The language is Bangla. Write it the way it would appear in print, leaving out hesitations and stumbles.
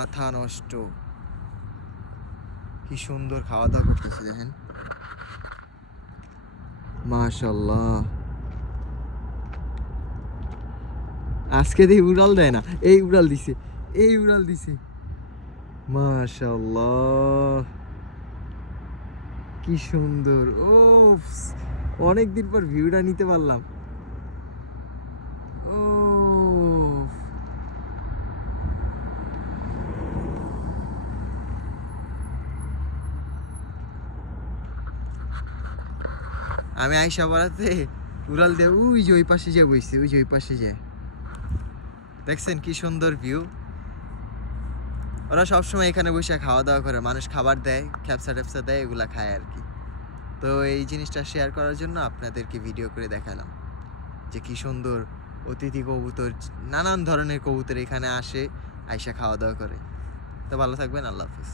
মাথা নষ্ট। কি সুন্দর খাওয়া দাওয়া করতেছে দেখেন, মাশাল্লাহ। আজকে দিয়ে উড়াল দেয় না, এই উড়াল দিছে, এই উড়াল দিছে, মাশাল্লাহ। কি সুন্দর, ও অনেকদিন পর ভিউটা নিতে পারলাম। ও আমি আইসা পড়াতে উড়াল দিয়ে ওই যে ওই পাশে যে বইছি, ওই যে ওই পাশে যে দেখছেন কি সুন্দর ভিউ। ওরা সবসময় এখানে বসে খাওয়া দাওয়া করে, মানুষ খাবার দেয়, খ্যাপসা ট্যাপসা দেয়, এগুলা খায় আর কি। তো এই জিনিসটা শেয়ার করার জন্য আপনাদেরকে ভিডিও করে দেখালাম যে কি সুন্দর অতিথি কবুতর, নানান ধরনের কবুতর এখানে আসে, আইসা খাওয়া দাওয়া করে। তো ভালো থাকবেন, আল্লাহ হাফিজ।